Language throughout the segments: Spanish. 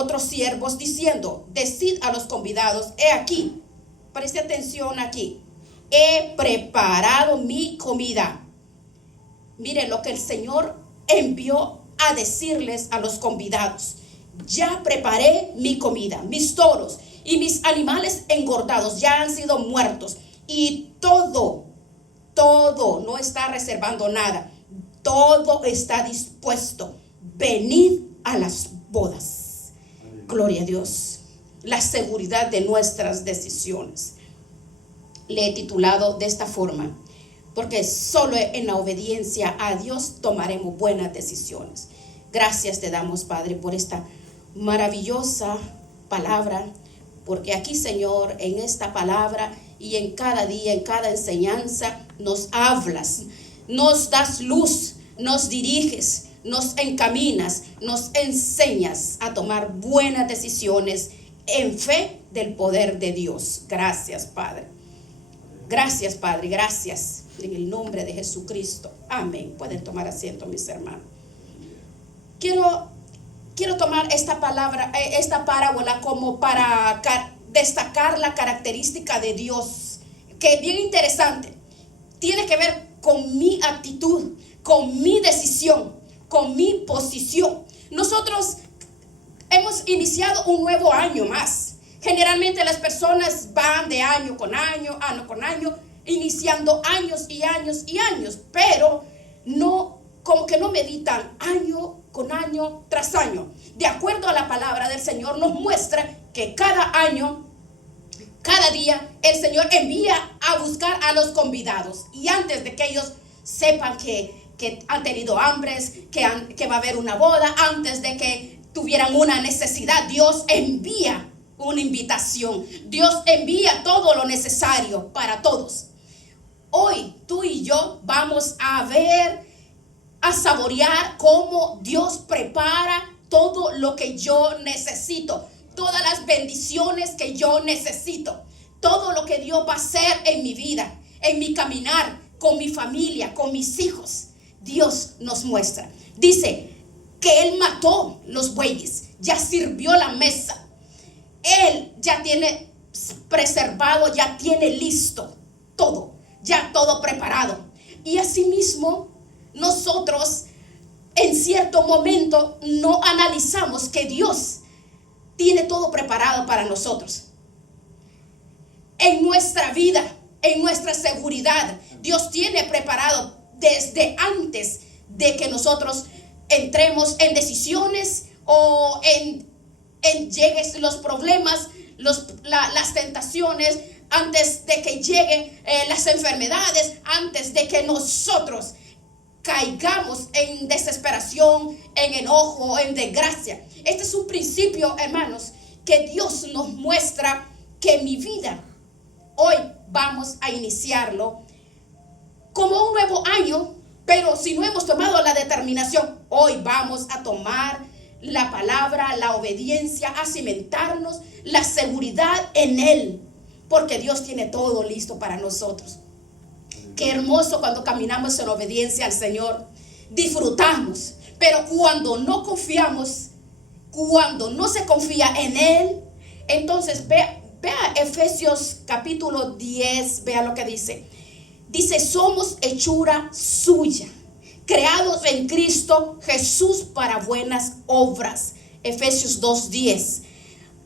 otros siervos diciendo: decid a los convidados, he aquí, preste atención aquí, he preparado mi comida. Mire lo que el Señor envió a decirles a los convidados: ya preparé mi comida, mis toros y mis animales engordados ya han sido muertos, y todo, no está reservando nada, todo está dispuesto. Venid a las bodas. Gloria a Dios. La seguridad de nuestras decisiones. Le he titulado de esta forma: porque solo en la obediencia a Dios tomaremos buenas decisiones. Gracias te damos, Padre, por esta maravillosa palabra, porque aquí, Señor, en esta palabra y en cada día, en cada enseñanza, nos hablas, nos das luz, nos diriges, nos encaminas, nos enseñas a tomar buenas decisiones en fe del poder de Dios. Gracias, Padre. Gracias, Padre, gracias. En el nombre de Jesucristo. Amén. Pueden tomar asiento, mis hermanos. Quiero tomar esta palabra, esta parábola, como para destacar la característica de Dios, que es bien interesante. Tiene que ver con mi actitud, con mi decisión, con mi posición. Nosotros hemos iniciado un nuevo año más. Generalmente las personas van de año con año, iniciando años y años y años, pero no, como que no meditan año con año tras año. De acuerdo a la palabra del Señor, nos muestra que cada año, cada día, el Señor envía a buscar a los convidados, y antes de que ellos sepan que han tenido hambres, que va a haber una boda, antes de que tuvieran una necesidad, Dios envía una invitación. Dios envía todo lo necesario para todos. Hoy tú y yo vamos a ver, a saborear cómo Dios prepara todo lo que yo necesito, todas las bendiciones que yo necesito, todo lo que Dios va a hacer en mi vida, en mi caminar, con mi familia, con mis hijos. Dios nos muestra. Dice que Él mató los bueyes, ya sirvió la mesa. Él ya tiene preservado, ya tiene listo todo, ya todo preparado. Y asimismo, nosotros en cierto momento no analizamos que Dios tiene todo preparado para nosotros. En nuestra vida, en nuestra seguridad, Dios tiene preparado desde antes de que nosotros entremos en decisiones o lleguen los problemas, las tentaciones, antes de que lleguen las enfermedades, antes de que nosotros caigamos en desesperación, en enojo, en desgracia. Este es un principio, hermanos, que Dios nos muestra que mi vida, hoy vamos a iniciarlo como un nuevo año, pero si no hemos tomado la determinación, hoy vamos a tomar la palabra, la obediencia, a cimentarnos, la seguridad en Él, porque Dios tiene todo listo para nosotros. Qué hermoso cuando caminamos en obediencia al Señor, disfrutamos, pero cuando no confiamos, cuando no se confía en Él, entonces vea Efesios capítulo 10, vea lo que dice. Dice: somos hechura suya, creados en Cristo Jesús para buenas obras. Efesios 2:10.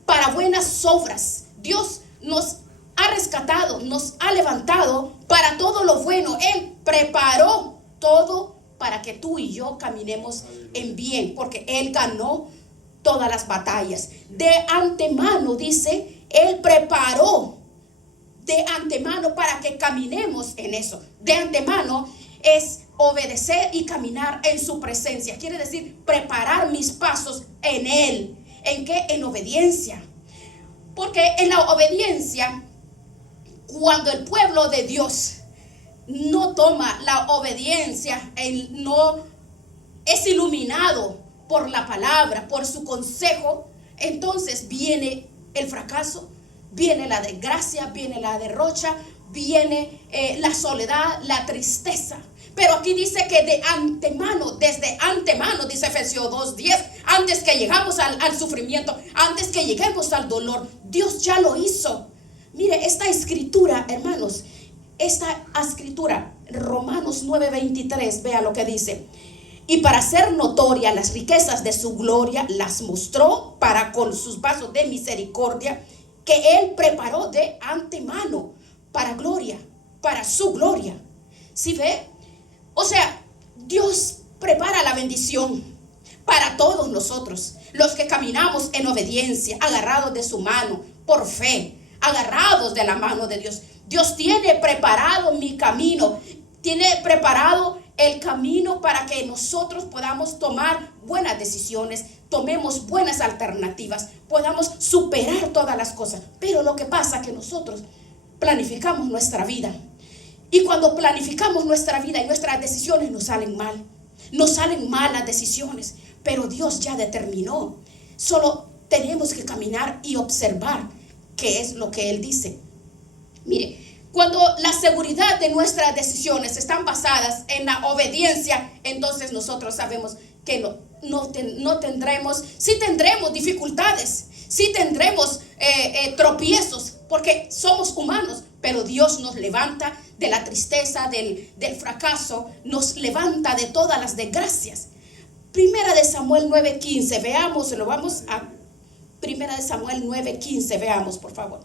Para buenas obras. Dios nos ha rescatado, nos ha levantado para todo lo bueno. Él preparó todo para que tú y yo caminemos en bien, porque Él ganó todas las batallas. De antemano, dice, Él preparó de antemano para que caminemos en eso. De antemano es obedecer y caminar en su presencia. Quiere decir preparar mis pasos en Él. ¿En qué? En obediencia. Porque en la obediencia, cuando el pueblo de Dios no toma la obediencia, no es iluminado por la palabra, por su consejo, entonces viene el fracaso, viene la desgracia, viene la derrota, viene la soledad, la tristeza. Pero aquí dice que de antemano, desde antemano, dice Efesios 2:10, antes que llegamos al sufrimiento, antes que lleguemos al dolor, Dios ya lo hizo. Mire, esta escritura, hermanos, esta escritura, Romanos 9:23, vea lo que dice. Y para hacer notoria las riquezas de su gloria, las mostró para con sus vasos de misericordia, que Él preparó de antemano para gloria, para su gloria. ¿Sí ve? O sea, Dios prepara la bendición para todos nosotros, los que caminamos en obediencia, agarrados de su mano, por fe, agarrados de la mano de Dios. Dios tiene preparado mi camino, tiene preparado el camino para que nosotros podamos tomar buenas decisiones, tomemos buenas alternativas, podamos superar todas las cosas. Pero lo que pasa es que nosotros planificamos nuestra vida. Y cuando planificamos nuestra vida y nuestras decisiones nos salen mal, nos salen malas decisiones, pero Dios ya determinó. Solo tenemos que caminar y observar qué es lo que Él dice. Mire, cuando la seguridad de nuestras decisiones están basadas en la obediencia, entonces nosotros sabemos que no tendremos, sí tendremos dificultades, sí tendremos tropiezos, porque somos humanos, pero Dios nos levanta de la tristeza, del fracaso, nos levanta de todas las desgracias. Primera de Samuel 9:15, veamos, lo vamos a Primera de Samuel 9:15, veamos por favor.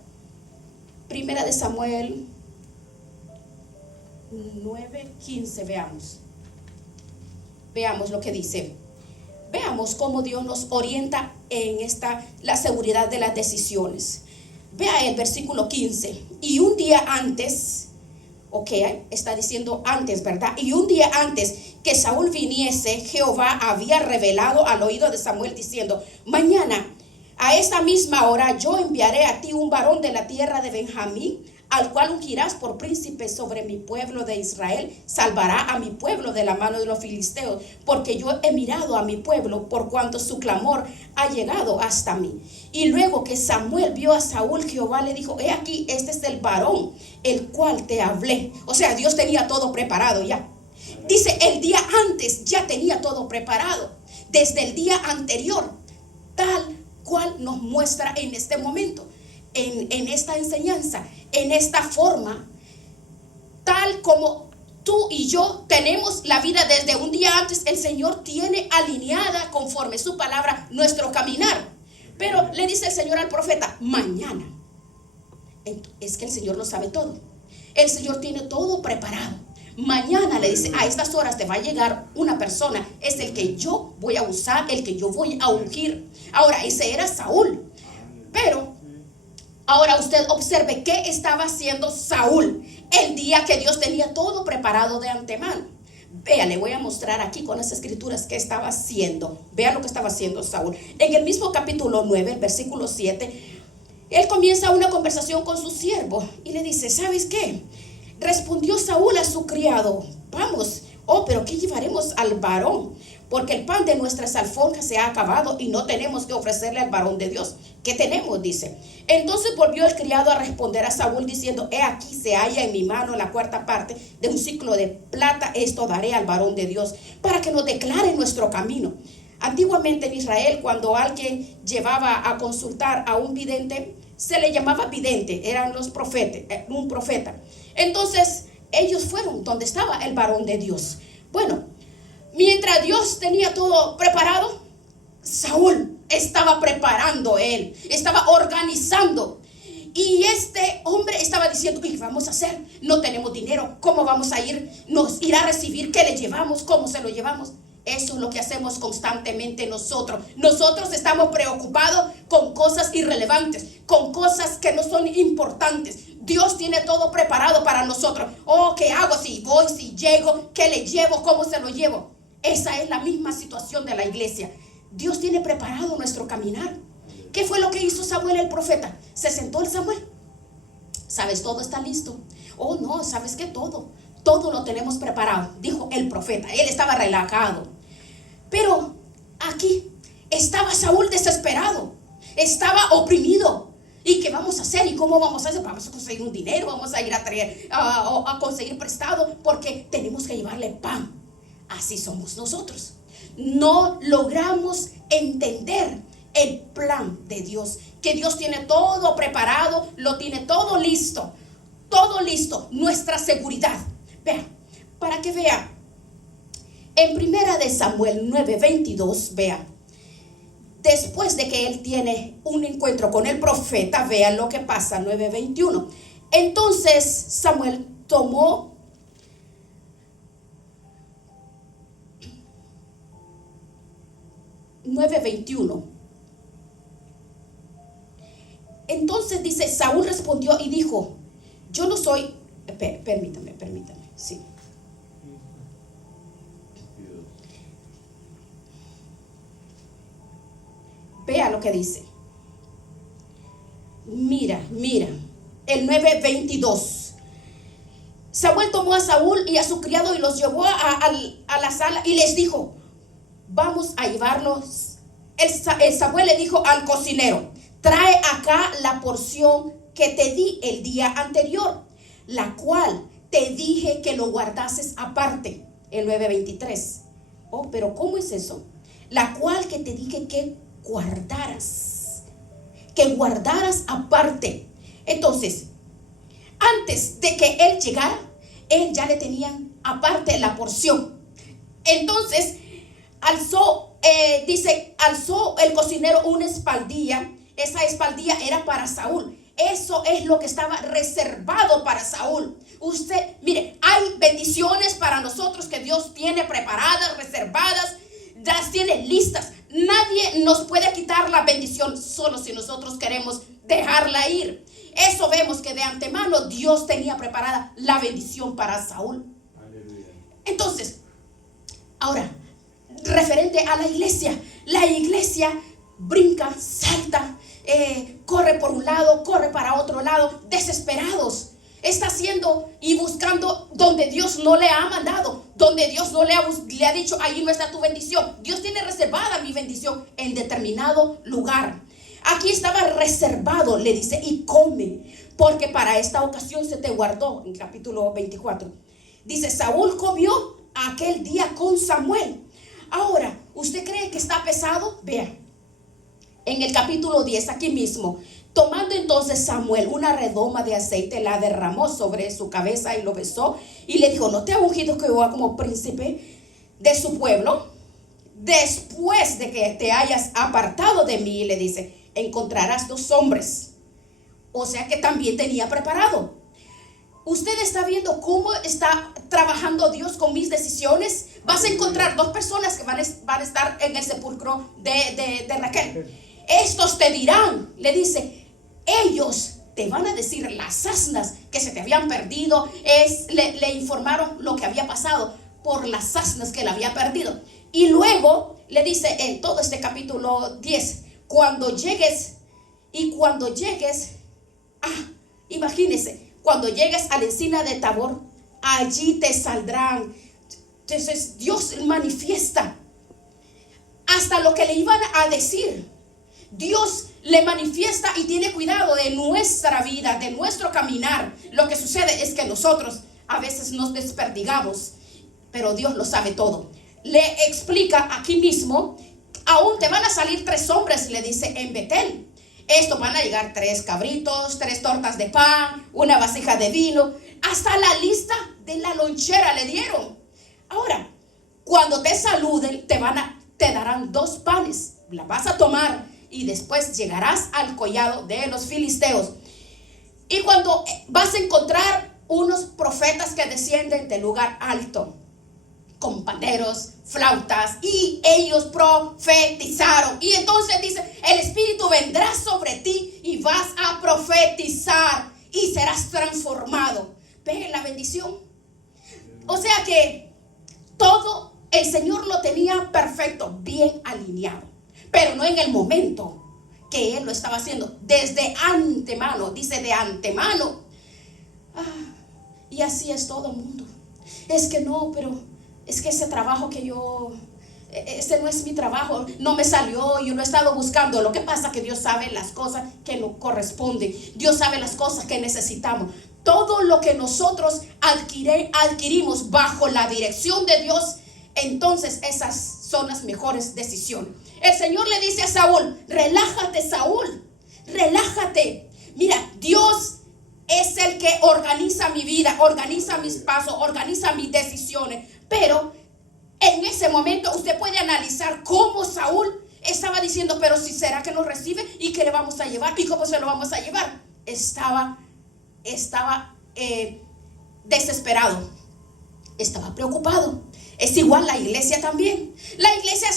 Primera de Samuel 9:15, veamos lo que dice. Veamos cómo Dios nos orienta en la seguridad de las decisiones. Vea el versículo 15. Y un día antes, está diciendo antes, ¿verdad? Y un día antes que Saúl viniese, Jehová había revelado al oído de Samuel diciendo: mañana a esta misma hora yo enviaré a ti un varón de la tierra de Benjamín, al cual ungirás por príncipe sobre mi pueblo de Israel. Salvará a mi pueblo de la mano de los filisteos, porque yo he mirado a mi pueblo por cuanto su clamor ha llegado hasta mí. Y luego que Samuel vio a Saúl, Jehová le dijo: he aquí, este es el varón el cual te hablé. O sea, Dios tenía todo preparado ya. Dice, el día antes ya tenía todo preparado, desde el día anterior, tal cual nos muestra en este momento, en esta enseñanza, en esta forma, tal como tú y yo tenemos la vida desde un día antes. El Señor tiene alineada conforme su palabra nuestro caminar. Pero le dice el Señor al profeta: mañana. Es que el Señor lo sabe todo. El Señor tiene todo preparado. Mañana, le dice, a estas horas te va a llegar una persona. Es el que yo voy a usar, el que yo voy a ungir. Ahora, ese era Saúl. Pero ahora usted observe qué estaba haciendo Saúl el día que Dios tenía todo preparado de antemano. Vea, le voy a mostrar aquí con las escrituras qué estaba haciendo. Vea lo que estaba haciendo Saúl. En el mismo capítulo 9, el versículo 7, él comienza una conversación con su siervo y le dice: ¿sabes qué? Respondió Saúl a su criado: vamos, pero ¿qué llevaremos al varón? Porque el pan de nuestras alforjas se ha acabado y no tenemos que ofrecerle al varón de Dios. ¿Qué tenemos?, dice. Entonces volvió el criado a responder a Saúl diciendo: he aquí se halla en mi mano la cuarta parte de un siclo de plata. Esto daré al varón de Dios para que nos declare nuestro camino. Antiguamente en Israel, cuando alguien llevaba a consultar a un vidente, se le llamaba vidente, eran los profetas, un profeta. Entonces ellos fueron donde estaba el varón de Dios. Bueno, mientras Dios tenía todo preparado, Saúl estaba preparando, él estaba organizando. Y este hombre estaba diciendo: ¿qué vamos a hacer? No tenemos dinero, ¿cómo vamos a ir? ¿Nos irá a recibir? ¿Qué le llevamos? ¿Cómo se lo llevamos? Eso es lo que hacemos constantemente nosotros. Nosotros estamos preocupados con cosas irrelevantes, con cosas que no son importantes. Dios tiene todo preparado para nosotros. ¿Qué hago si voy, si llego? ¿Qué le llevo? ¿Cómo se lo llevo? Esa es la misma situación de la iglesia. Dios tiene preparado nuestro caminar. ¿Qué fue lo que hizo Samuel el profeta? Se sentó el Samuel. ¿Sabes? Todo está listo. No, ¿sabes qué? Todo lo tenemos preparado, dijo el profeta. Él estaba relajado. Pero aquí estaba Saúl desesperado, estaba oprimido. ¿Y qué vamos a hacer? ¿Y cómo vamos a hacer? Vamos a conseguir un dinero, vamos a ir a conseguir prestado, porque tenemos que llevarle pan. Así somos nosotros. No logramos entender el plan de Dios, que Dios tiene todo preparado, lo tiene todo listo, nuestra seguridad. Vean, para que vean, en primera de Samuel 9:22, vean, después de que él tiene un encuentro con el profeta, vean lo que pasa, 9:21. Entonces Samuel tomó 9:21. Entonces dice, Saúl respondió y dijo, yo no soy, permítame, sí. Vea lo que dice. Mira, el 9:22. Samuel tomó a Saúl y a su criado y los llevó a la sala y les dijo, vamos a llevarlos. Samuel le dijo al cocinero, trae acá la porción que te di el día anterior, la cual te dije que lo guardases aparte. El 9:23. Oh, pero ¿cómo es eso? La cual que te dije que guardaras aparte. Entonces, antes de que él llegara, él ya le tenían aparte la porción. Entonces alzó el cocinero una espaldilla. Esa espaldilla era para Saúl. Eso es lo que estaba reservado para Saúl. Usted, mire, hay bendiciones para nosotros que Dios tiene preparadas, reservadas, las tiene listas. Nadie nos puede quitar la bendición solo si nosotros queremos dejarla ir. Eso vemos que de antemano Dios tenía preparada la bendición para Saúl. Aleluya. Entonces, ahora, referente a la iglesia brinca, salta, corre por un lado, corre para otro lado, desesperados. Está haciendo y buscando donde Dios no le ha mandado, donde Dios no le ha dicho, ahí no está tu bendición. Dios tiene reservada mi bendición en determinado lugar. Aquí estaba reservado, le dice, y come, porque para esta ocasión se te guardó. En capítulo 24 dice, Saúl comió aquel día con Samuel. Ahora, ¿usted cree que está pesado? Vea, en el capítulo 10, aquí mismo, tomando entonces Samuel una redoma de aceite, la derramó sobre su cabeza y lo besó y le dijo, ¿no te ha ungido Jehová como príncipe de su pueblo? Después de que te hayas apartado de mí, le dice, encontrarás 2 hombres. O sea que también tenía preparado. Usted está viendo cómo está trabajando Dios con mis decisiones. Vas a encontrar 2 personas que van a estar en el sepulcro de Raquel. Estos te dirán, le dice, ellos te van a decir las asnas que se te habían perdido. Le informaron lo que había pasado por las asnas que le había perdido. Y luego le dice en todo este capítulo 10, cuando llegues, imagínese, cuando llegues a la encina de Tabor, allí te saldrán. Entonces Dios manifiesta hasta lo que le iban a decir. Dios le manifiesta y tiene cuidado de nuestra vida, de nuestro caminar. Lo que sucede es que nosotros a veces nos desperdigamos, pero Dios lo sabe todo. Le explica aquí mismo, aún te van a salir 3 hombres, le dice, en Betel. Esto van a llegar 3 cabritos, 3 tortas de pan, una vasija de vino, hasta la lista de la lonchera le dieron. Ahora, cuando te saluden, te darán 2 panes, la vas a tomar y después llegarás al collado de los filisteos. Y cuando vas a encontrar unos profetas que descienden del lugar alto, con panderos, flautas, y ellos profetizaron. Y entonces dice, el Espíritu vendrá sobre ti y vas a profetizar y serás transformado. ¿Ve la bendición? O sea que todo el Señor lo tenía perfecto, bien alineado, pero no en el momento que Él lo estaba haciendo, desde antemano, dice de antemano. Y así es todo el mundo. Es que no, pero es que ese trabajo que yo ese no es mi trabajo, no me salió, yo no he estado buscando. Lo que pasa es que Dios sabe las cosas que nos corresponden, Dios sabe las cosas que necesitamos. Todo lo que nosotros adquirimos bajo la dirección de Dios, entonces esas son las mejores decisiones. El Señor le dice a Saúl: relájate, Saúl, relájate. Mira, Dios es el que organiza mi vida, organiza mis pasos, organiza mis decisiones. Pero en ese momento usted puede analizar cómo Saúl estaba diciendo: pero si será que nos recibe y que le vamos a llevar y cómo se lo vamos a llevar. Estaba desesperado, estaba preocupado. Es igual la iglesia también. La iglesia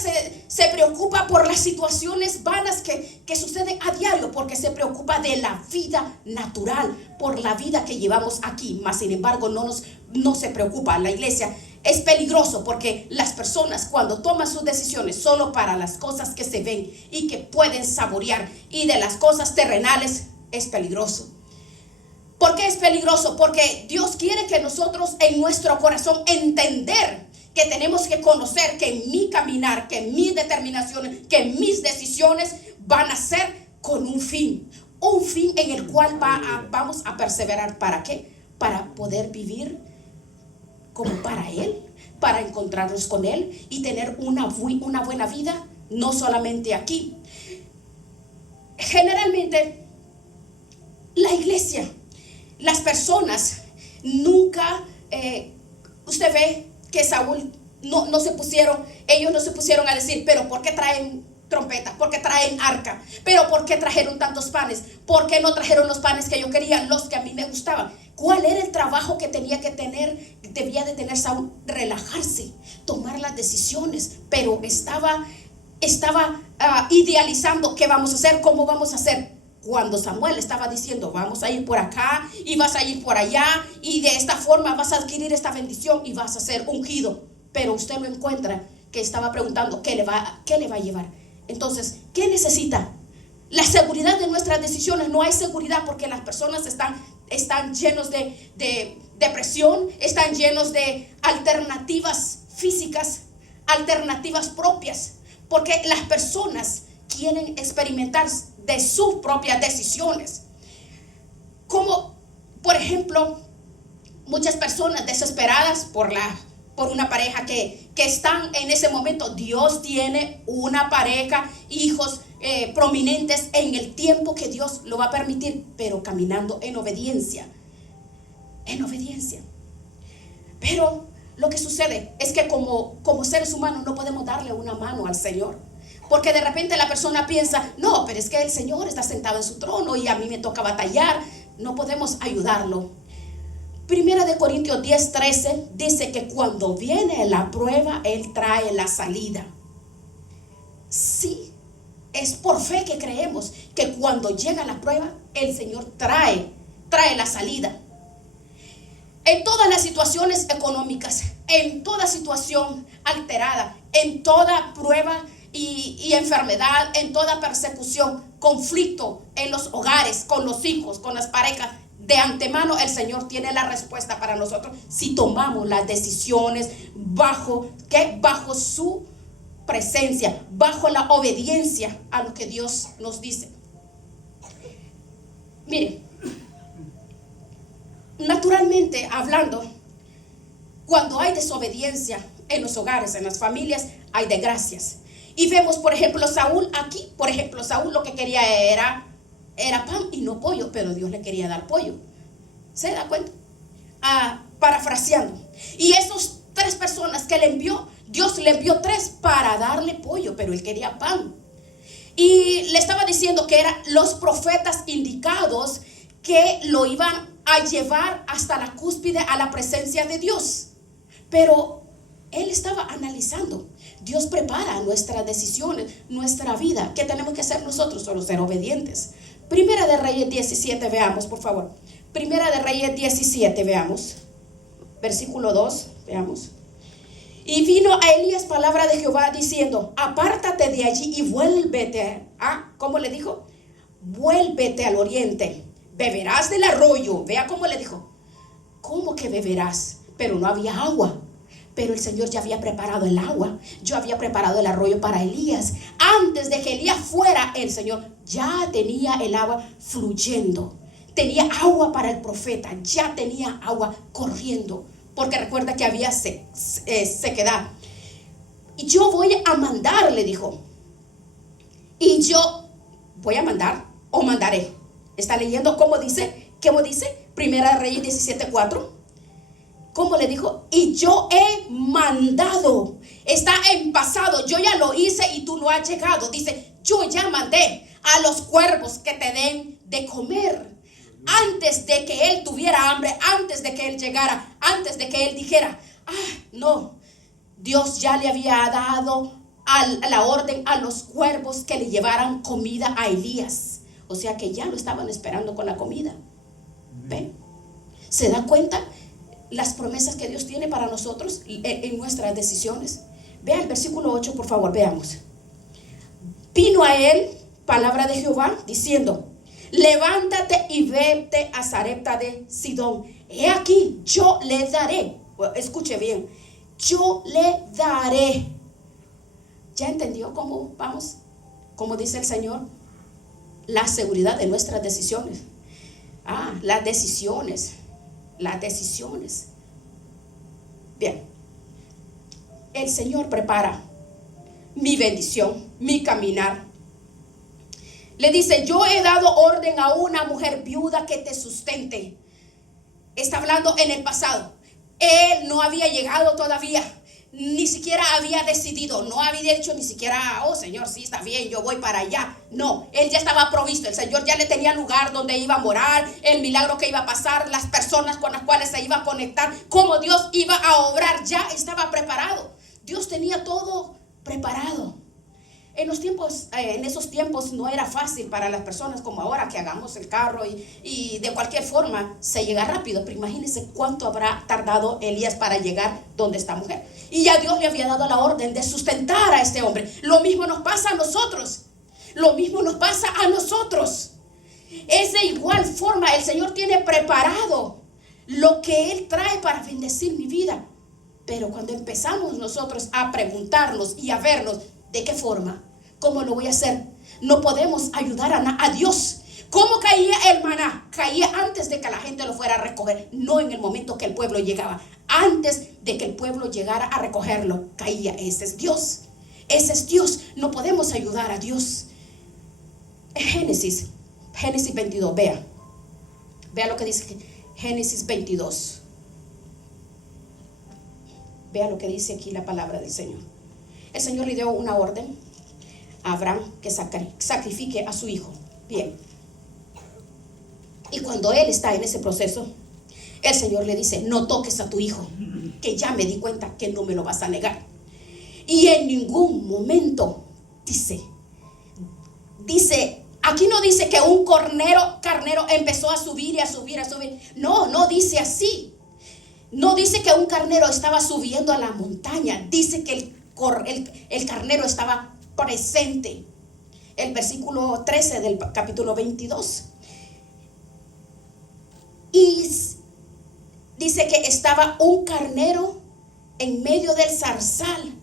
se preocupa por las situaciones vanas que suceden a diario, porque se preocupa de la vida natural, por la vida que llevamos aquí. Mas sin embargo no se preocupa. La iglesia es peligroso porque las personas, cuando toman sus decisiones solo para las cosas que se ven y que pueden saborear, y de las cosas terrenales, es peligroso. ¿Por qué es peligroso? Porque Dios quiere que nosotros en nuestro corazón entender que tenemos que conocer que mi caminar, que mis determinaciones, que mis decisiones van a ser con un fin en el cual vamos a perseverar. ¿Para qué? Para poder vivir como para Él, para encontrarnos con Él y tener una buena vida, no solamente aquí. Generalmente la iglesia, las personas nunca, usted ve que Saúl ellos no se pusieron a decir: pero ¿por qué traen trompeta? ¿Por qué traen arca? ¿Pero por qué trajeron tantos panes? ¿Por qué no trajeron los panes que yo quería, los que a mí me gustaban? ¿Cuál era el trabajo que debía de tener Saúl? Relajarse, tomar las decisiones. Pero estaba idealizando qué vamos a hacer, cómo vamos a hacer. Cuando Samuel estaba diciendo: vamos a ir por acá y vas a ir por allá, y de esta forma vas a adquirir esta bendición y vas a ser ungido. Pero usted lo encuentra que estaba preguntando qué le va a llevar. Entonces, ¿qué necesita? La seguridad de nuestras decisiones. No hay seguridad porque las personas están llenos de depresión, están llenos de alternativas físicas, alternativas propias, porque las personas quieren experimentar de sus propias decisiones. Como por ejemplo, muchas personas desesperadas por una pareja que están en ese momento. Dios tiene una pareja, hijos prominentes en el tiempo que Dios lo va a permitir, pero caminando en obediencia. Pero lo que sucede es que como seres humanos no podemos darle una mano al Señor, porque de repente la persona piensa: no, pero es que el Señor está sentado en su trono y a mí me toca batallar. No podemos ayudarlo. Primera de Corintios 10:13 dice que cuando viene la prueba, Él trae la salida. Sí, es por fe que creemos que cuando llega la prueba, el Señor trae la salida. En todas las situaciones económicas, en toda situación alterada, en toda prueba y enfermedad, en toda persecución, conflicto en los hogares, con los hijos, con las parejas, de antemano el Señor tiene la respuesta para nosotros si tomamos las decisiones bajo su presencia, bajo la obediencia a lo que Dios nos dice. Mire, naturalmente hablando, cuando hay desobediencia en los hogares, en las familias, hay desgracias. Y vemos, por ejemplo, Saúl aquí. Por ejemplo, Saúl lo que quería era pan y no pollo, pero Dios le quería dar pollo. ¿Se da cuenta? Parafraseando. Y esos 3 personas que le envió, Dios le envió 3 para darle pollo, pero él quería pan. Y le estaba diciendo que eran los profetas indicados que lo iban a llevar hasta la cúspide, a la presencia de Dios. Pero él estaba analizando. Dios prepara nuestras decisiones, nuestra vida. ¿Qué tenemos que hacer nosotros? Solo ser obedientes. Primera de Reyes 17, veamos, por favor. Primera de Reyes 17, veamos. Versículo 2, veamos. Y vino a Elías palabra de Jehová diciendo: apártate de allí y vuélvete. ¿Cómo le dijo? Vuélvete al oriente. Beberás del arroyo. Vea cómo le dijo. ¿Cómo que beberás? Pero no había agua. Pero el Señor ya había preparado el agua, yo había preparado el arroyo para Elías. Antes de que Elías fuera, el Señor ya tenía el agua fluyendo. Tenía agua para el profeta, ya tenía agua corriendo. Porque recuerda que había sequedad. Y yo voy a mandar, le dijo. Y yo voy a mandar o mandaré. ¿Está leyendo cómo dice? ¿Cómo dice? Primera de Reyes 17:4. ¿Cómo le dijo? Y yo he mandado. Está en pasado. Yo ya lo hice y tú no has llegado. Dice, yo ya mandé a los cuervos que te den de comer. Antes de que él tuviera hambre, antes de que él llegara, antes de que él dijera, no, Dios ya le había dado la orden a los cuervos que le llevaran comida a Elías. O sea que ya lo estaban esperando con la comida. ¿Ven? ¿Se da cuenta las promesas que Dios tiene para nosotros en nuestras decisiones? Vea el versículo 8, por favor, veamos. Vino a él palabra de Jehová diciendo, levántate y vete a Sarepta de Sidón. He aquí, yo le daré. Escuche bien, yo le daré. ¿Ya entendió cómo vamos? Como dice el Señor, la seguridad de nuestras decisiones. Las decisiones. Bien, el Señor prepara mi bendición, mi caminar. Le dice, yo he dado orden a una mujer viuda que te sustente. Está hablando en el pasado. Él no había llegado todavía, ni siquiera había decidido, no había dicho ni siquiera, oh Señor, sí está bien, yo voy para allá. No, él ya estaba provisto, el Señor ya le tenía lugar donde iba a morar, el milagro que iba a pasar, las personas con las cuales se iba a conectar, cómo Dios iba a obrar, ya estaba preparado. Dios tenía todo preparado. En esos tiempos no era fácil para las personas como ahora que hagamos el carro y de cualquier forma se llega rápido. Pero imagínense cuánto habrá tardado Elías para llegar donde esta mujer. Y ya Dios le había dado la orden de sustentar a este hombre. Lo mismo nos pasa a nosotros. Es de igual forma, el Señor tiene preparado lo que Él trae para bendecir mi vida. Pero cuando empezamos nosotros a preguntarnos y a vernos, ¿de qué forma? ¿Cómo lo voy a hacer? No podemos ayudar a Dios. ¿Cómo caía el maná? Caía antes de que la gente lo fuera a recoger, no en el momento que el pueblo llegaba. Antes de que el pueblo llegara a recogerlo, caía. Ese es Dios. No podemos ayudar a Dios. Génesis 22, vea lo que dice Génesis 22. Vea lo que dice aquí la palabra del Señor. El Señor le dio una orden a Abraham que sacrifique a su hijo. Bien. Y cuando él está en ese proceso, el Señor le dice, no toques a tu hijo, que ya me di cuenta que no me lo vas a negar. Y en ningún momento dice, aquí no dice que un carnero empezó a subir y a subir. No dice así. No dice que un carnero estaba subiendo a la montaña. Dice que el carnero estaba presente. El versículo 13 del capítulo 22. Y dice que estaba un carnero en medio del zarzal.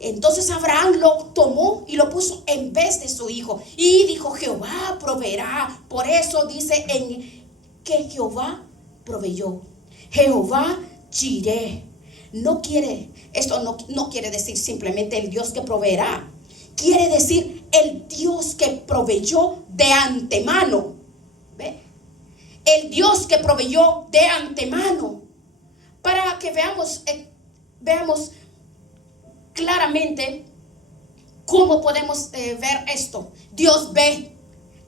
Entonces Abraham lo tomó y lo puso en vez de su hijo. Y dijo, Jehová proveerá. Por eso dice que Jehová proveyó. Jehová Jireh. Esto no quiere decir simplemente el Dios que proveerá. Quiere decir el Dios que proveyó de antemano. ¿Ve? El Dios que proveyó de antemano. Para que veamos claramente cómo podemos ver esto. Dios ve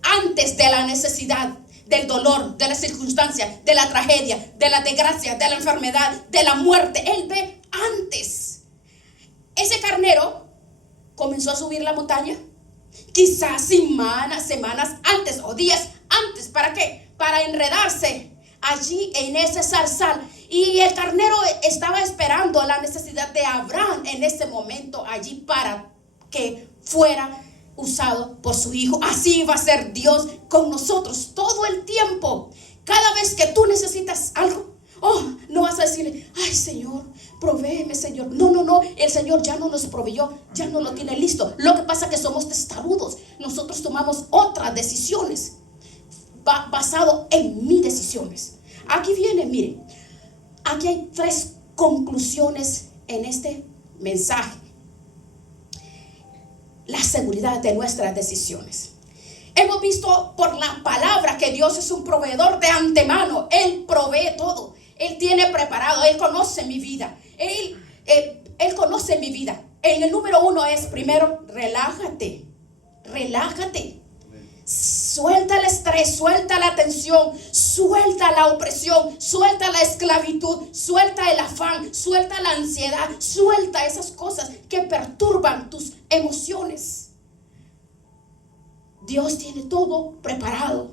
antes de la necesidad, del dolor, de la circunstancia, de la tragedia, de la desgracia, de la enfermedad, de la muerte. Él ve antes. Ese carnero comenzó a subir la montaña, quizás semanas antes o días antes. ¿Para qué? Para enredarse allí en ese zarzal. Y el carnero estaba esperando la necesidad de Abraham en ese momento allí para que fuera usado por su hijo. Así va a ser Dios con nosotros todo el tiempo. Cada vez que tú necesitas algo, Oh, no vas a decirle, ay Señor, provéeme Señor. No, no, no, el Señor ya no nos proveyó, ya no lo tiene listo. Lo que pasa es que somos testarudos. Nosotros tomamos otras decisiones basado en mis decisiones. Aquí viene, miren, aquí hay 3 conclusiones en este mensaje. La seguridad de nuestras decisiones. Hemos visto por la palabra que Dios es un proveedor de antemano. Él provee todo. Él tiene preparado. Él conoce mi vida. Él conoce mi vida. En el número 1 es, primero, relájate. Relájate. Suelta el estrés, suelta la tensión, suelta la opresión, suelta la esclavitud, suelta el afán, suelta la ansiedad, suelta esas cosas que perturban tus emociones. Dios tiene todo preparado.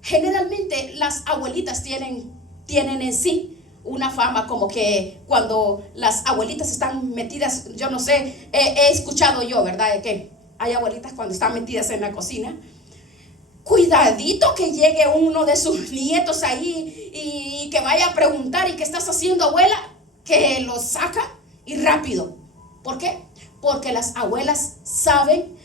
Generalmente las abuelitas tienen en sí una fama como que cuando las abuelitas están metidas, yo no sé, he escuchado yo, ¿verdad? De que hay abuelitas cuando están metidas en la cocina, cuidadito que llegue uno de sus nietos ahí y que vaya a preguntar, ¿y qué estás haciendo, abuela? Que lo saca y rápido. ¿Por qué? Porque las abuelas saben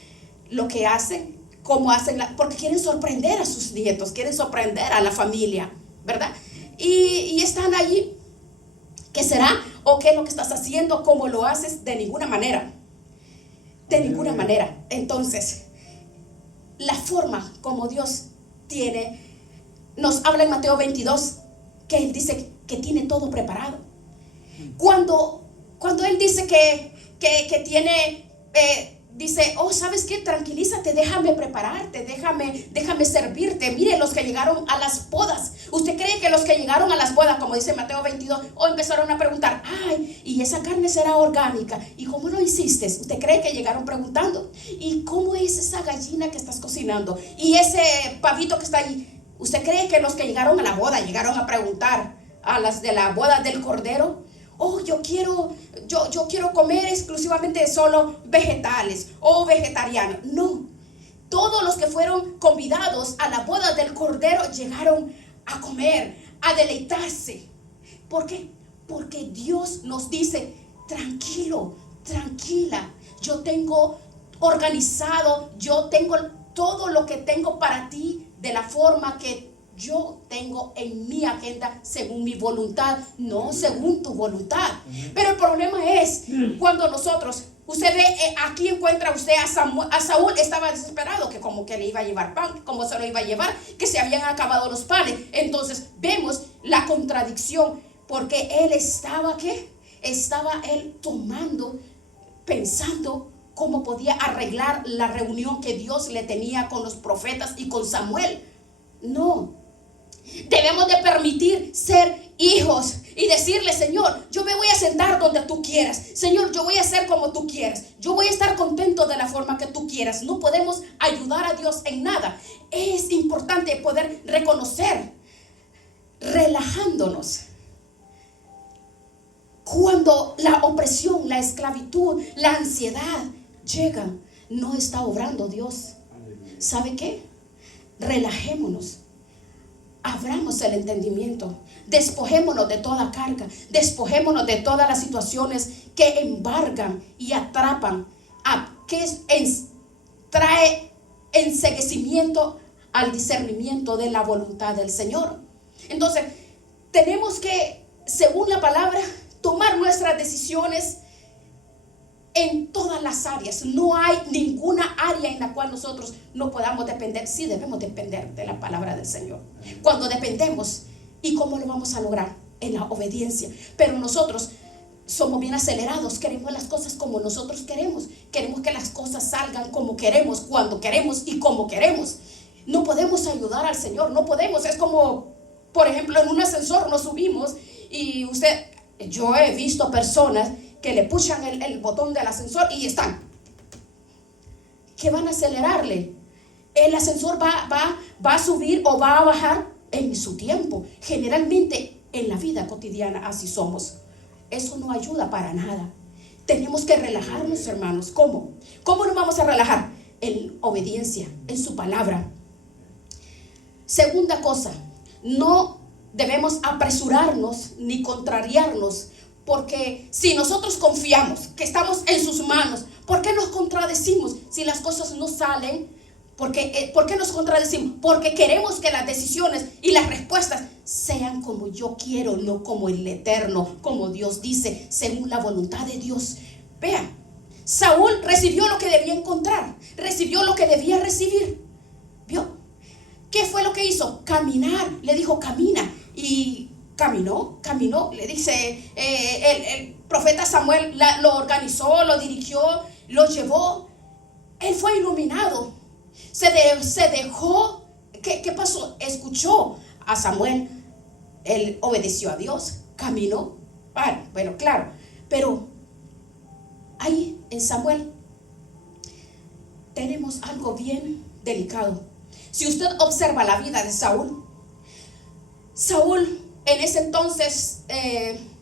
lo que hacen, cómo hacen, porque quieren sorprender a sus nietos, quieren sorprender a la familia, ¿verdad? Y están allí. ¿Qué será? ¿O qué es lo que estás haciendo? ¿Cómo lo haces? De ninguna manera. De ninguna manera. Entonces, la forma como Dios tiene, nos habla en Mateo 22, que Él dice que tiene todo preparado. Cuando Él dice que tiene, dice, oh, ¿sabes qué? Tranquilízate, déjame prepararte, déjame servirte. Mire, los que llegaron a las bodas, ¿usted cree que los que llegaron a las bodas, como dice Mateo 22, empezaron a preguntar, ay, ¿y esa carne será orgánica? ¿Y cómo lo hiciste? ¿Usted cree que llegaron preguntando? ¿Y cómo es esa gallina que estás cocinando? ¿Y ese pavito que está ahí? ¿Usted cree que los que llegaron a la boda llegaron a preguntar a las de la boda del Cordero? Oh, yo quiero comer exclusivamente solo vegetales o vegetarianos. No, todos los que fueron convidados a la boda del Cordero llegaron a comer, a deleitarse. ¿Por qué? Porque Dios nos dice, tranquilo, tranquila, yo tengo organizado, yo tengo todo lo que tengo para ti de la forma que yo tengo en mi agenda según mi voluntad, no según tu voluntad. Pero el problema es cuando nosotros, usted ve, aquí encuentra usted a Saúl, estaba desesperado, que como que le iba a llevar pan, como se lo iba a llevar, que se habían acabado los panes. Entonces vemos la contradicción, porque él estaba, ¿qué? Estaba él tomando, pensando cómo podía arreglar la reunión que Dios le tenía con los profetas y con Samuel. No. Debemos de permitir ser hijos y decirle, Señor, yo me voy a sentar donde tú quieras. Señor, yo voy a hacer como tú quieras. Yo voy a estar contento de la forma que tú quieras. No podemos ayudar a Dios en nada. Es importante poder reconocer, relajándonos. Cuando la opresión, la esclavitud, la ansiedad llegan, no está obrando Dios. ¿Sabe qué? Relajémonos. Abramos el entendimiento, despojémonos de toda carga, despojémonos de todas las situaciones que embargan y atrapan, trae enceguecimiento al discernimiento de la voluntad del Señor. Entonces, tenemos que, según la palabra, tomar nuestras decisiones en todas las áreas. No hay ninguna área en la cual nosotros no podamos depender. Sí, debemos depender de la palabra del Señor. Cuando dependemos, ¿y cómo lo vamos a lograr? En la obediencia. Pero nosotros somos bien acelerados, queremos las cosas como nosotros queremos. Queremos que las cosas salgan como queremos, cuando queremos y como queremos. No podemos ayudar al Señor, no podemos. Es como, por ejemplo, en un ascensor nos subimos y yo he visto personas que le puchan el botón del ascensor y están, que van a acelerarle. El ascensor va a subir o va a bajar en su tiempo. Generalmente en la vida cotidiana así somos. Eso no ayuda para nada. Tenemos que relajarnos, hermanos. ¿Cómo? ¿Cómo nos vamos a relajar? En obediencia, en su palabra. Segunda cosa, no debemos apresurarnos ni contrariarnos, porque si nosotros confiamos que estamos en sus manos, ¿por qué nos contradecimos si las cosas no salen? ¿Por qué nos contradecimos? Porque queremos que las decisiones y las respuestas sean como yo quiero, no como el Eterno, como Dios dice, según la voluntad de Dios. Vean, Saúl recibió lo que debía encontrar, recibió lo que debía recibir. ¿Vio? ¿Qué fue lo que hizo? Caminar. Le dijo, camina. Y caminó. Le dice, el profeta Samuel lo organizó, lo dirigió, lo llevó. Él fue iluminado. Se dejó. ¿Qué pasó? Escuchó a Samuel. Él obedeció a Dios. Caminó. Bueno, claro. Pero ahí en Samuel tenemos algo bien delicado. Si usted observa la vida de Saúl en ese entonces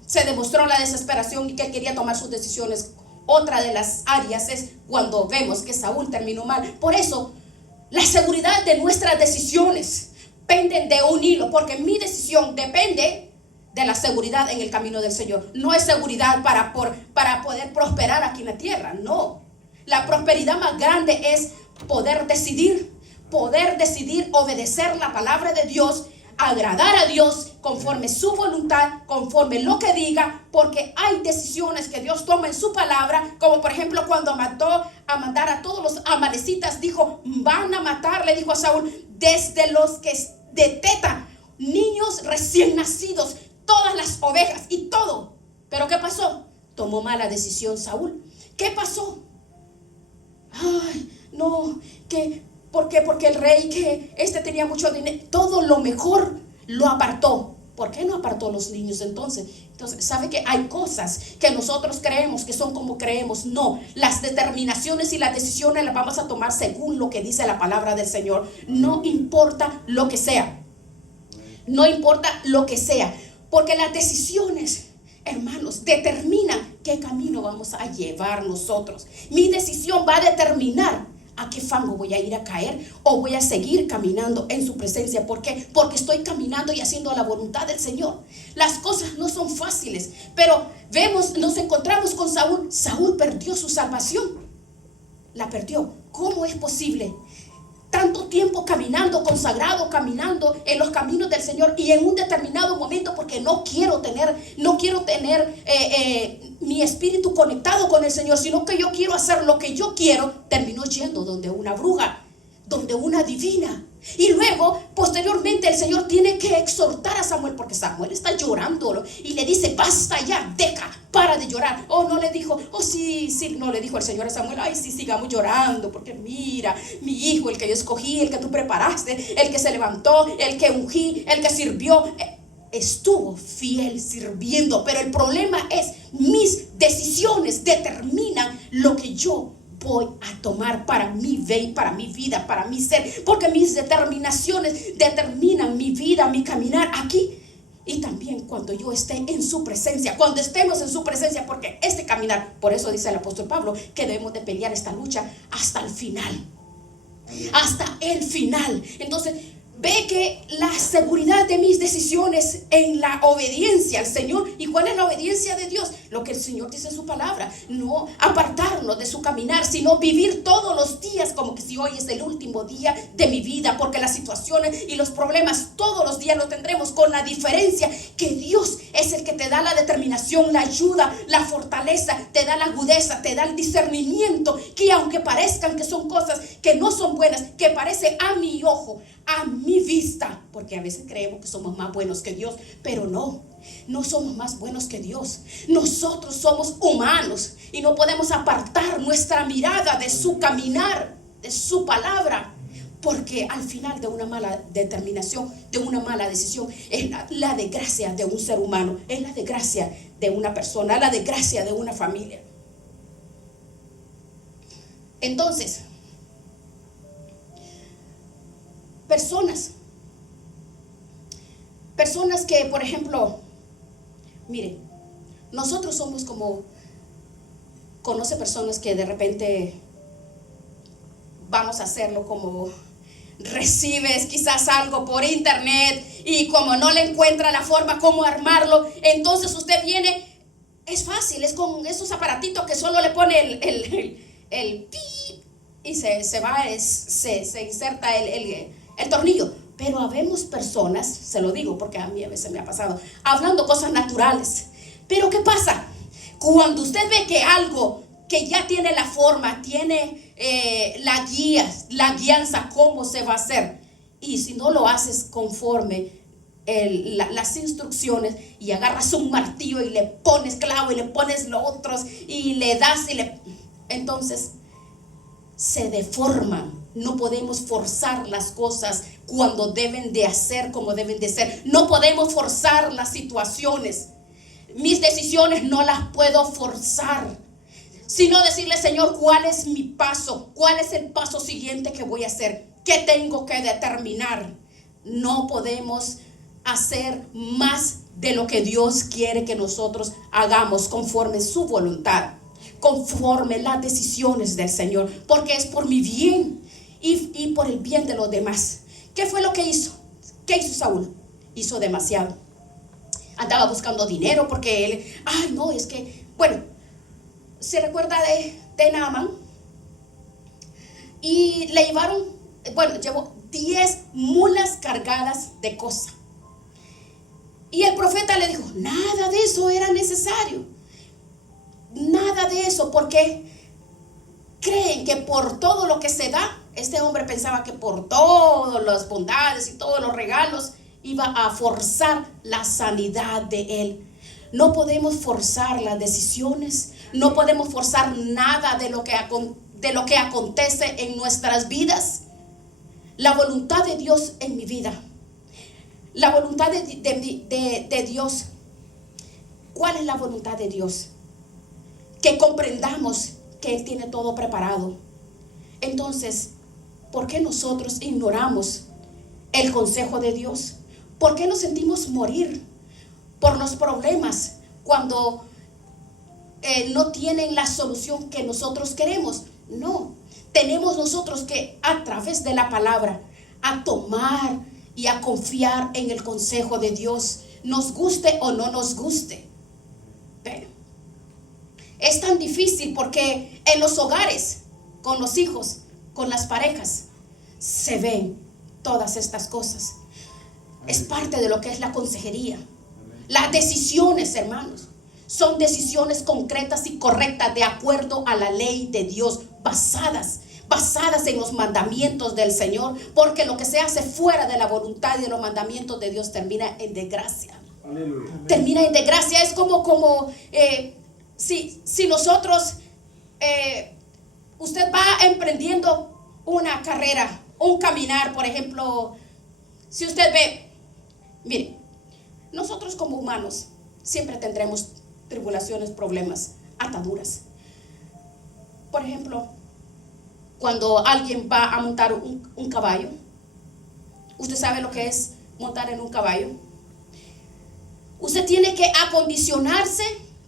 se demostró la desesperación y que él quería tomar sus decisiones. Otra de las áreas es cuando vemos que Saúl terminó mal. Por eso, la seguridad de nuestras decisiones penden de un hilo, porque mi decisión depende de la seguridad en el camino del Señor. No es seguridad para poder prosperar aquí en la tierra, no. La prosperidad más grande es poder decidir obedecer la palabra de Dios, agradar a Dios conforme su voluntad, conforme lo que diga, porque hay decisiones que Dios toma en su palabra, como por ejemplo cuando mandó a mandar a todos los amalecitas, dijo, van a matar, le dijo a Saúl, desde los que de teta, niños recién nacidos, todas las ovejas y todo. Pero ¿qué pasó? Tomó mala decisión Saúl. ¿Qué pasó? Ay, no, ¿por qué? Porque el rey que tenía mucho dinero, todo lo mejor lo apartó. ¿Por qué no apartó los niños entonces? Entonces, ¿sabe que hay cosas que nosotros creemos que son como creemos? No, las determinaciones y las decisiones las vamos a tomar según lo que dice la palabra del Señor. No importa lo que sea. No importa lo que sea. Porque las decisiones, hermanos, determinan qué camino vamos a llevar nosotros. Mi decisión va a determinar a qué fango voy a ir a caer o voy a seguir caminando en su presencia. ¿Por qué? Porque estoy caminando y haciendo la voluntad del Señor. Las cosas no son fáciles, pero nos encontramos con Saúl. Saúl perdió su salvación. La perdió. ¿Cómo es posible? Tanto tiempo caminando, consagrado, caminando en los caminos del Señor, y en un determinado momento, porque no quiero tener mi espíritu conectado con el Señor, sino que yo quiero hacer lo que yo quiero, terminó yendo donde una bruja, donde una divina. Y luego, posteriormente, el Señor tiene que exhortar a Samuel, porque Samuel está llorando, y le dice, basta ya, deja, para de llorar. No le dijo, sí, no le dijo el Señor a Samuel, ay, sí, sigamos llorando, porque mira, mi hijo, el que yo escogí, el que tú preparaste, el que se levantó, el que ungí, el que sirvió, estuvo fiel sirviendo. Pero el problema es, mis decisiones determinan lo que yo voy a tomar para mi vida, para mi ser, porque mis determinaciones determinan mi vida, mi caminar aquí. Y también cuando yo esté en su presencia, cuando estemos en su presencia, porque este caminar, por eso dice el apóstol Pablo, que debemos de pelear esta lucha hasta el final. Hasta el final. Entonces, ve que la seguridad de mis decisiones en la obediencia al Señor. ¿Y cuál es la obediencia de Dios? Lo que el Señor dice en su palabra. No apartarnos de su caminar, sino vivir todos los días como que si hoy es el último día de mi vida, porque las situaciones y los problemas todos los días los tendremos, con la diferencia que Dios es el que te da la determinación, la ayuda, la fortaleza, te da la agudeza, te da el discernimiento, que aunque parezcan que son cosas que no son buenas, que parece a mi ojo, a mi vista, porque a veces creemos que somos más buenos que Dios, pero no somos más buenos que Dios. Nosotros somos humanos y no podemos apartar nuestra mirada de su caminar, de su palabra, porque al final de una mala determinación, de una mala decisión, es la desgracia de un ser humano, es la desgracia de una persona, la desgracia de una familia. Entonces, personas que, por ejemplo, miren, nosotros somos como, conoce personas que de repente vamos a hacerlo como recibes quizás algo por internet y como no le encuentra la forma cómo armarlo, entonces usted viene, es fácil, es con esos aparatitos que solo le pone el pip y se inserta el tornillo. Pero habemos personas, se lo digo porque a mí a veces me ha pasado, hablando cosas naturales. Pero ¿qué pasa? Cuando usted ve que algo que ya tiene la forma, tiene la guianza, cómo se va a hacer, y si no lo haces conforme las instrucciones, y agarras un martillo y le pones clavo y le pones lo otros y le das entonces se deforman. No podemos forzar las cosas cuando deben de hacer como deben de ser. No podemos forzar las situaciones. Mis decisiones no las puedo forzar, sino decirle: Señor, ¿cuál es mi paso? ¿Cuál es el paso siguiente que voy a hacer? ¿Qué tengo que determinar? No podemos hacer más de lo que Dios quiere que nosotros hagamos conforme su voluntad, conforme las decisiones del Señor, porque es por mi bien y por el bien de los demás. ¿Qué fue lo que hizo? ¿Qué hizo Saúl? Hizo demasiado. Andaba buscando dinero porque él, se recuerda de Naamán, y le llevó 10 mulas cargadas de cosas. Y el profeta le dijo: nada de eso era necesario, nada de eso, porque creen que por todo lo que se da, este hombre pensaba que por todas las bondades y todos los regalos iba a forzar la sanidad de él. No podemos forzar las decisiones, no podemos forzar nada de lo que acontece en nuestras vidas. La voluntad de Dios en mi vida, la voluntad de Dios. ¿Cuál es la voluntad de Dios? Que comprendamos que Él tiene todo preparado. Entonces, ¿por qué nosotros ignoramos el consejo de Dios? ¿Por qué nos sentimos morir por los problemas cuando no tienen la solución que nosotros queremos? No, tenemos nosotros que, a través de la palabra, a tomar y a confiar en el consejo de Dios, nos guste o no nos guste. Pero es tan difícil porque en los hogares, con los hijos, con las parejas, se ven todas estas cosas. Es parte de lo que es la consejería. Las decisiones, hermanos, son decisiones concretas y correctas de acuerdo a la ley de Dios, basadas en los mandamientos del Señor, porque lo que se hace fuera de la voluntad y de los mandamientos de Dios termina en desgracia. Aleluya. Termina en desgracia. Es como si nosotros, usted va emprendiendo una carrera, un caminar, por ejemplo, si usted ve, mire, nosotros como humanos siempre tendremos tribulaciones, problemas, ataduras. Por ejemplo, cuando alguien va a montar un caballo, usted sabe lo que es montar en un caballo. Usted tiene que acondicionarse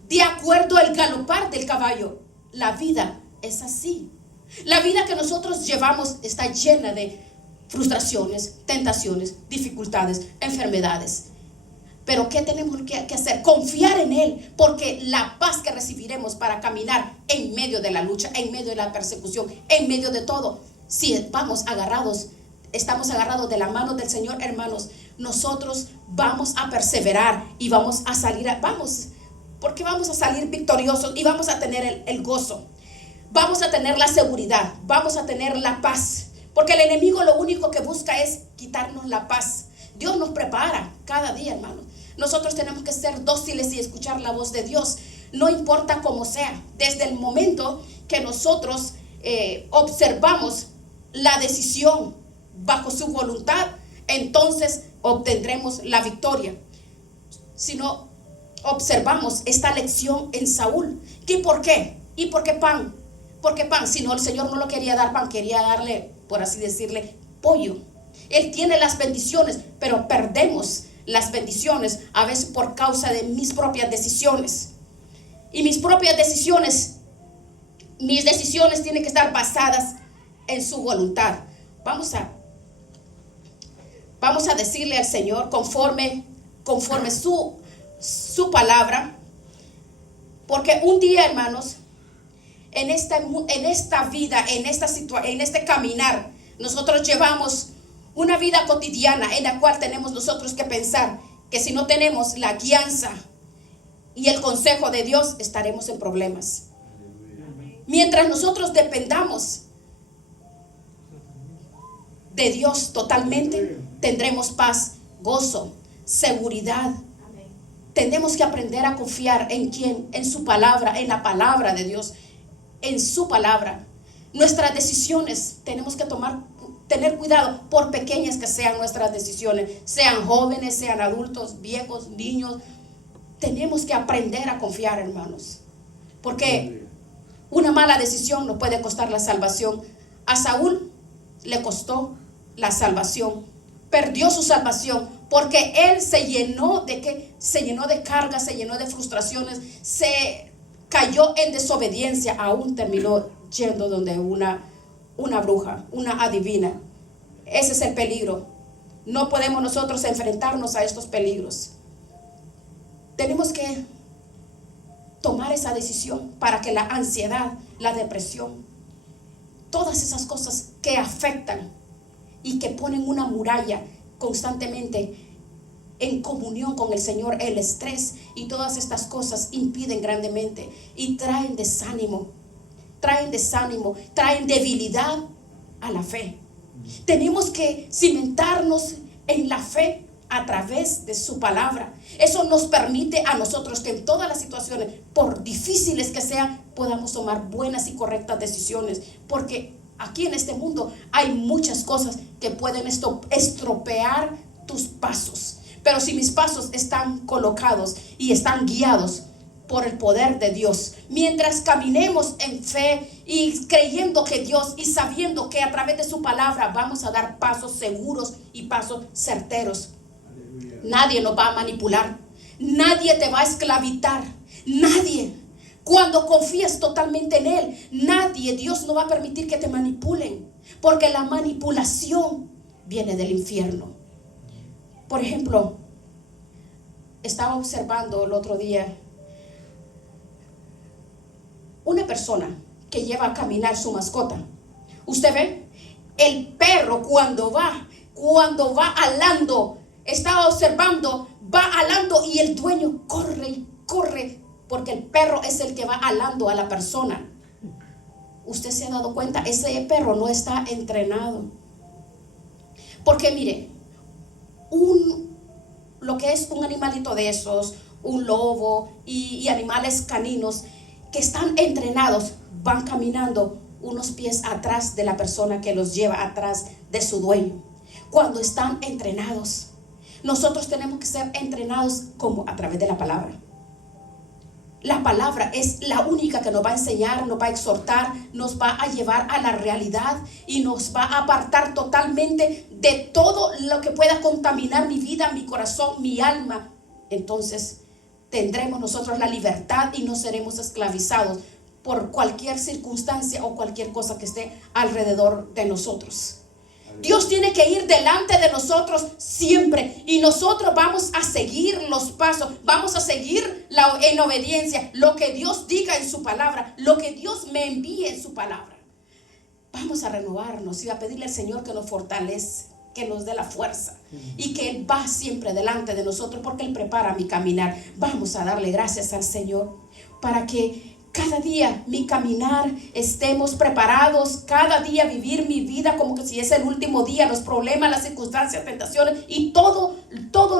de acuerdo al galopar del caballo. La vida es así. La vida que nosotros llevamos está llena de frustraciones, tentaciones, dificultades, enfermedades. Pero ¿qué tenemos que hacer? Confiar en Él, porque la paz que recibiremos para caminar en medio de la lucha, en medio de la persecución, en medio de todo, si estamos agarrados de la mano del Señor, hermanos, nosotros vamos a perseverar y vamos a salir victoriosos y vamos a tener el gozo, vamos a tener la seguridad, vamos a tener la paz, porque el enemigo lo único que busca es quitarnos la paz. Dios nos prepara cada día, hermanos. Nosotros tenemos que ser dóciles y escuchar la voz de Dios, no importa cómo sea. Desde el momento que nosotros observamos la decisión bajo su voluntad, entonces obtendremos la victoria. Si no observamos esta lección en Saúl, ¿y por qué? ¿Y por qué pan? ¿Por qué pan? Si no, el Señor no lo quería dar pan, quería darle, por así decirle, pollo. Él tiene las bendiciones, pero perdemos las bendiciones a veces por causa de mis propias decisiones. Y mis decisiones tienen que estar basadas en su voluntad. Vamos a Vamos a decirle al Señor conforme su palabra. Porque un día, hermanos, en esta vida, en este caminar, nosotros llevamos una vida cotidiana en la cual tenemos nosotros que pensar que si no tenemos la guianza y el consejo de Dios, estaremos en problemas. Mientras nosotros dependamos de Dios totalmente, tendremos paz, gozo, seguridad. Tenemos que aprender a confiar en quién, en su palabra, en la palabra de Dios, en su palabra. Nuestras decisiones tenemos que tener cuidado, por pequeñas que sean nuestras decisiones, sean jóvenes, sean adultos, viejos, niños. Tenemos que aprender a confiar, hermanos, porque una mala decisión nos puede costar la salvación. A Saúl le costó la salvación, perdió su salvación porque él se llenó de cargas, se llenó de frustraciones, se cayó en desobediencia, aún terminó yendo donde una bruja, una adivina. Ese es el peligro. No podemos nosotros enfrentarnos a estos peligros. Tenemos que tomar esa decisión para que la ansiedad, la depresión, todas esas cosas que afectan y que ponen una muralla constantemente en comunión con el Señor, el estrés y todas estas cosas impiden grandemente y traen desánimo, traen debilidad a la fe. Tenemos que cimentarnos en la fe a través de su palabra. Eso nos permite a nosotros que en todas las situaciones, por difíciles que sean, podamos tomar buenas y correctas decisiones, porque aquí en este mundo hay muchas cosas que pueden estropear tus pasos. Pero si mis pasos están colocados y están guiados por el poder de Dios, mientras caminemos en fe y creyendo que Dios y sabiendo que a través de su palabra vamos a dar pasos seguros y pasos certeros. Aleluya. Nadie nos va a manipular, nadie te va a esclavizar, nadie. Cuando confías totalmente en Él, Dios no va a permitir que te manipulen, porque la manipulación viene del infierno. Por ejemplo, estaba observando el otro día una persona que lleva a caminar su mascota. Usted ve, el perro cuando va alando, estaba observando, va alando y el dueño corre y corre, porque el perro es el que va alando a la persona. Usted se ha dado cuenta, ese perro no está entrenado. Porque mire, lo que es un animalito de esos, un lobo y animales caninos que están entrenados, van caminando unos pies atrás de la persona que los lleva, atrás de su dueño. Cuando están entrenados, nosotros tenemos que ser entrenados como a través de la palabra. La palabra es la única que nos va a enseñar, nos va a exhortar, nos va a llevar a la realidad y nos va a apartar totalmente de todo lo que pueda contaminar mi vida, mi corazón, mi alma. Entonces tendremos nosotros la libertad y no seremos esclavizados por cualquier circunstancia o cualquier cosa que esté alrededor de nosotros. Dios tiene que ir delante de nosotros siempre y nosotros vamos a seguir los pasos, vamos a seguir en obediencia lo que Dios diga en su palabra, lo que Dios me envíe en su palabra. Vamos a renovarnos y a pedirle al Señor que nos fortalezca, que nos dé la fuerza y que Él va siempre delante de nosotros porque Él prepara mi caminar. Vamos a darle gracias al Señor para que cada día mi caminar estemos preparados, cada día vivir mi vida como que si es el último día, los problemas, las circunstancias, tentaciones y todo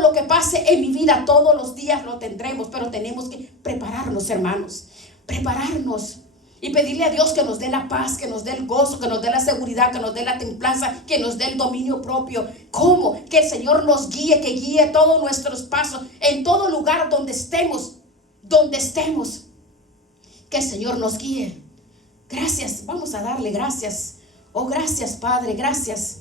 lo que pase en mi vida, todos los días lo tendremos, pero tenemos que prepararnos, hermanos, prepararnos y pedirle a Dios que nos dé la paz, que nos dé el gozo, que nos dé la seguridad, que nos dé la templanza, que nos dé el dominio propio. ¿Cómo? Que el Señor nos guíe, que guíe todos nuestros pasos en todo lugar donde estemos, que el Señor nos guíe. Gracias, vamos a darle gracias. Oh, gracias, Padre, gracias.